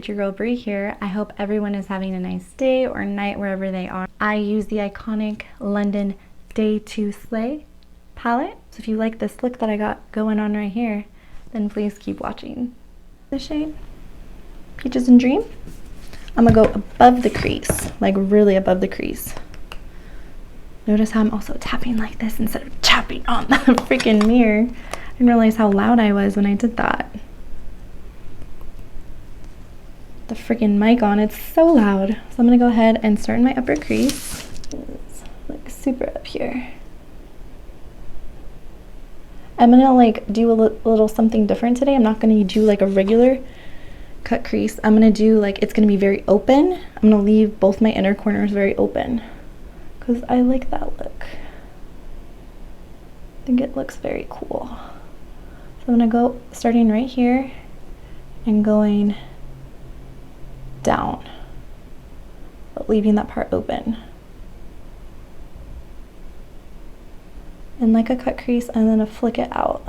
It's your girl Bree here. I hope everyone is having a nice day or night wherever they are. I use the iconic London Day 2 Slay palette. So if you like this look that I got going on right here, then please keep watching. The shade Peaches and Dream. I'm gonna go above the crease, like really above the crease. Notice how I'm also tapping like this instead of tapping on the freaking mirror. I didn't realize how loud I was when I did that. The freaking mic on, it's so loud. So I'm gonna go ahead and start in my upper crease. It's like super up here. I'm gonna like do a little something different today. I'm not gonna do like a regular cut crease. I'm gonna do like, it's gonna be very open. I'm gonna leave both my inner corners very open because I like that look. I think it looks very cool. So I'm gonna go starting right here and going down, but leaving that part open. And like a cut crease, I'm gonna flick it out.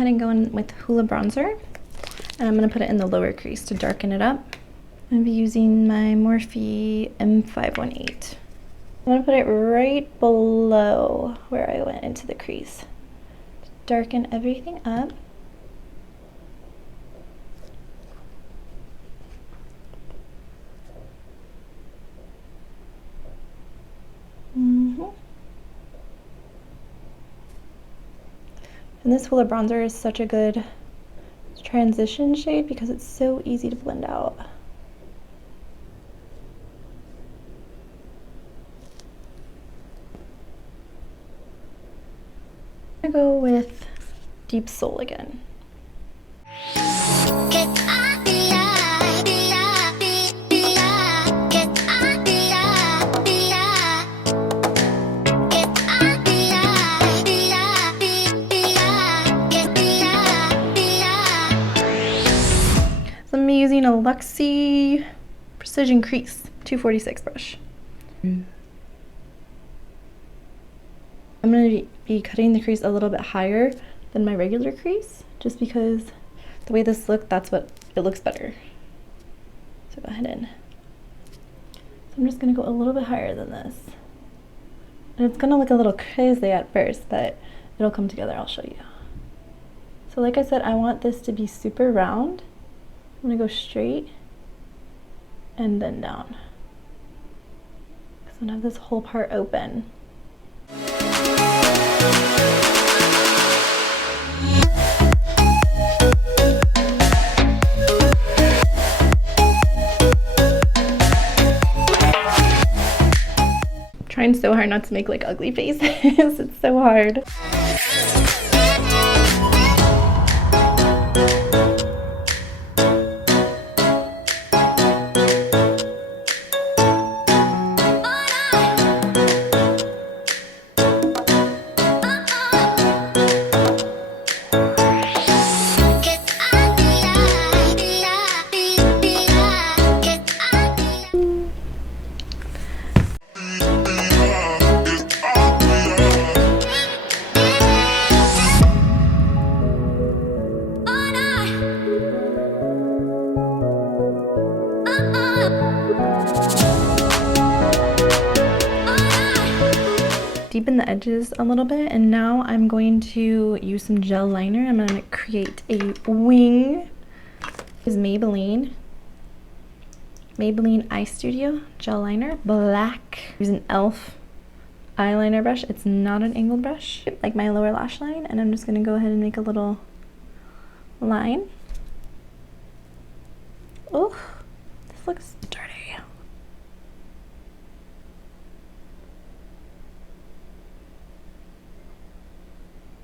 And go in with Hoola bronzer, and I'm going to put it in the lower crease to darken it up. I'm going to be using my Morphe M518. I'm going to put it right below where I went into the crease to darken everything up. And this Hoola bronzer is such a good transition shade because it's so easy to blend out. I'm gonna go with Deep Soul again. I'm using a Luxie Precision Crease 246 brush. I'm going to be cutting the crease a little bit higher than my regular crease, just because the way this looks, that's what it looks better. So go ahead and, so I'm just going to go a little bit higher than this. And it's going to look a little crazy at first, but it'll come together. I'll show you. So like I said, I want this to be super round. I'm gonna go straight and then down. So I have this whole part open. I'm trying so hard not to make like ugly faces. It's so hard. Deepen the edges a little bit, and now I'm going to use some gel liner. I'm going to create a wing. This is Maybelline Eye Studio gel liner, black. Use an e.l.f. eyeliner brush. It's not an angled brush, like my lower lash line, and I'm just going to go ahead and make a little line. Oh, this looks dirty.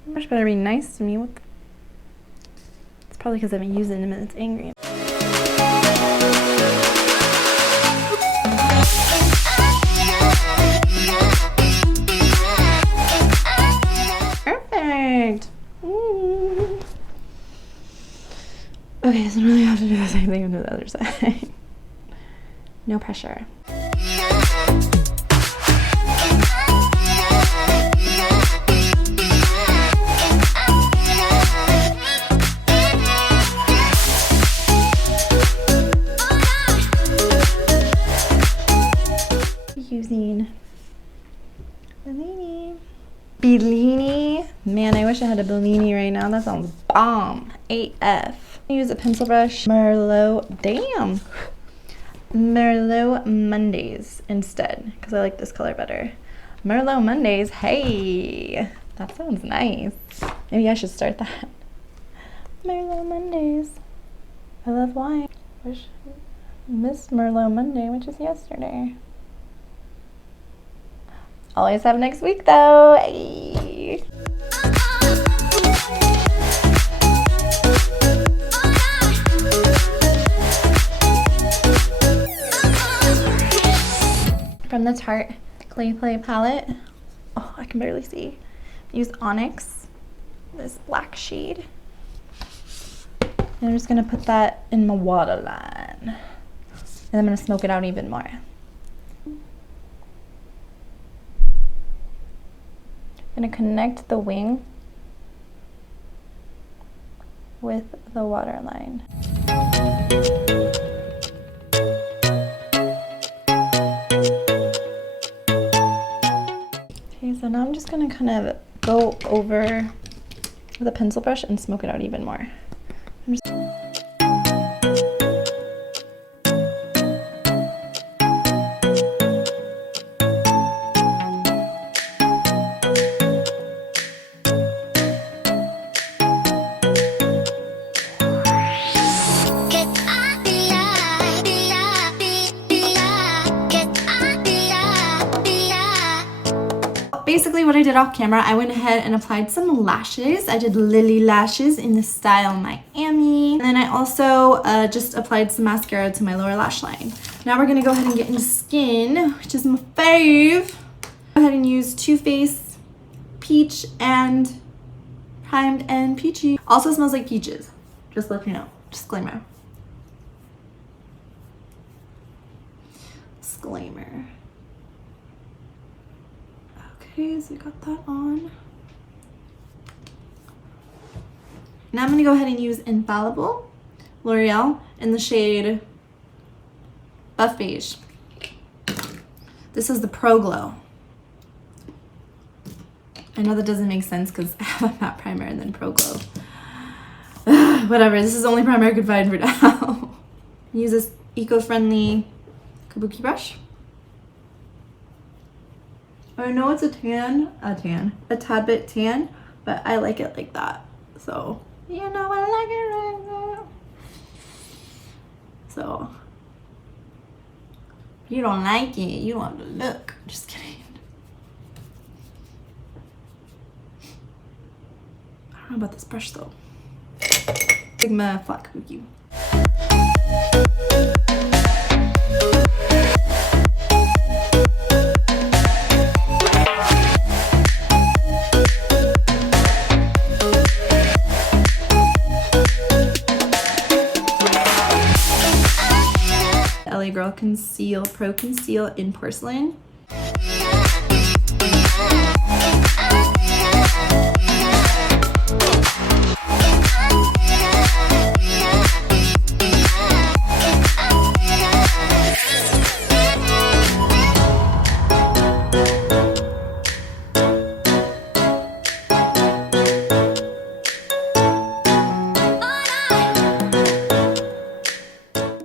Brush better be nice to me. It's probably because I've been using them and it's angry. Perfect. Okay, so now I have to do the same thing on the other side. No pressure. Using Bellini. Man, I wish I had a Bellini right now. That sounds bomb. AF. Use a pencil brush. Merlot. Damn. Merlot Mondays instead, because I like this color better. Merlot Mondays. Hey, that sounds nice. Maybe I should start that. Merlot Mondays. I love wine. Wish Miss Merlot Monday, which is yesterday. Always have next week though. Hey. From the Tarte Clay Play palette. Oh, I can barely see. Use Onyx, this black shade. And I'm just gonna put that in my waterline. And I'm gonna smoke it out even more. I'm gonna connect the wing with the waterline. Okay, so now I'm just gonna kind of go over with a pencil brush and smoke it out even more. Basically what I did off camera, I went ahead and applied some lashes. I did Lily lashes in the style Miami. And then I also just applied some mascara to my lower lash line. Now we're gonna go ahead and get into skin, which is my fave. Go ahead and use Too Faced Peach and Primed and Peachy. Also smells like peaches, just to let you know. Disclaimer. Disclaimer. Okay, so I got that on. Now I'm gonna go ahead and use Infallible L'Oreal in the shade Buff Beige. This is the Pro Glow. I know that doesn't make sense because I have a matte primer and then Pro Glow. Whatever, this is the only primer I could find for now. Use this eco-friendly kabuki brush. I know it's a tad bit tan, but I like it like that. So, you know, I like it like that. So, if you don't like it, you don't have to look. Just kidding. I don't know about this brush though. Sigma flat kabuki. LA Girl Conceal Pro Conceal in Porcelain.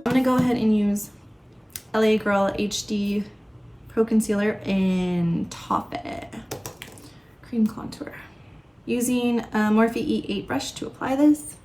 I'm gonna go ahead and use LA Girl HD Pro Concealer in Top It Cream Contour. Using a Morphe E8 brush to apply this.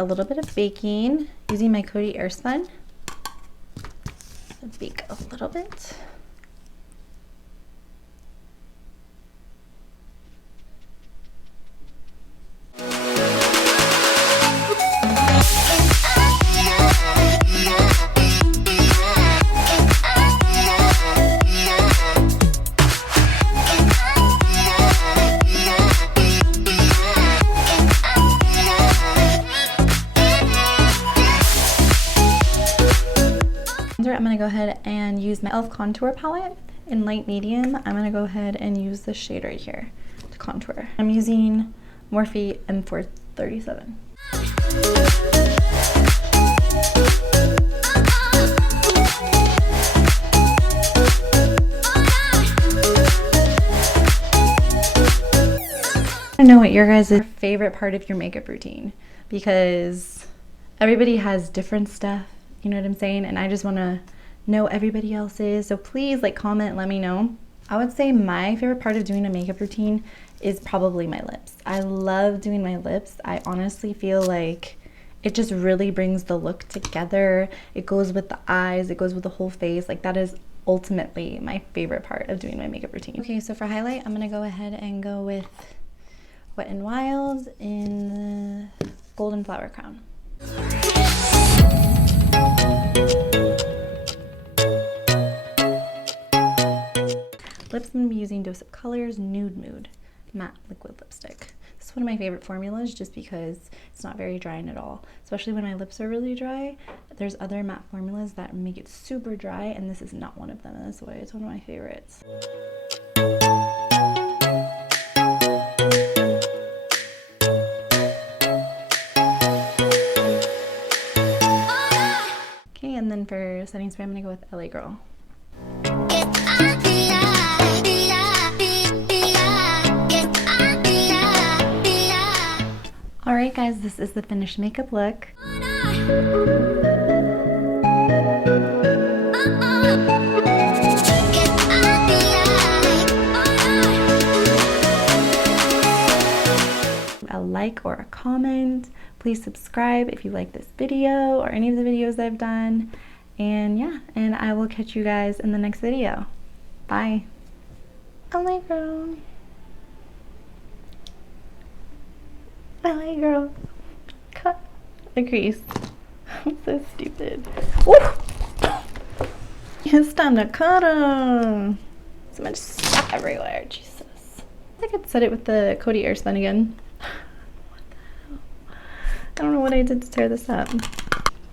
a little bit of baking using my Coty Airspun. Bake a little bit. I'm going to go ahead and use my e.l.f. contour palette in light medium. I'm going to go ahead and use the shade right here to contour. I'm using Morphe M437. I know what your guys' favorite part of your makeup routine, because everybody has different stuff. You know what I'm saying? And I just want to know everybody else's. So please like, comment, let me know. I would say my favorite part of doing a makeup routine is probably my lips. I love doing my lips. I honestly feel like it just really brings the look together. It goes with the eyes, it goes with the whole face. Like that is ultimately my favorite part of doing my makeup routine. Okay, so for highlight, I'm gonna go ahead and go with Wet n Wild in the Golden Flower Crown. Lips, I'm going to be using Dose of Colors Nude Mood Matte Liquid Lipstick. This is one of my favorite formulas just because it's not very drying at all. Especially when my lips are really dry. There's other matte formulas that make it super dry, and this is not one of them. That's why it's one of my favorites. Okay, and then for setting spray, I'm going to go with LA Girl. Alright guys, this is the finished makeup look. A like or a comment. Please subscribe if you like this video or any of the videos I've done. And yeah, and I will catch you guys in the next video. Bye. LA Girl. LA Girl. Cut the crease. I'm so stupid. Woo! It's time to cut them. So much stuff everywhere. Jesus. I could set it with the Coty Airspun again. What the hell? I don't know what I did to tear this up.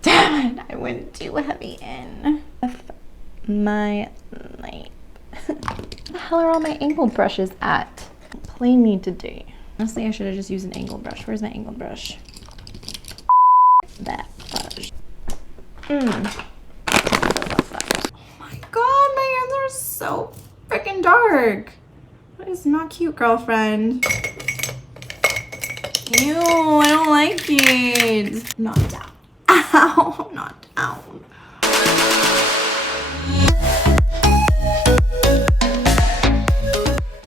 Damn it! I went too heavy in. My light. Where the hell are all my angled brushes at? Play me today. Honestly, I should have just used an angled brush. Where's my angled brush? That brush. Oh my god, my hands are so freaking dark. That is not cute, girlfriend. Ew, I don't like it. Not down. Ow, not down.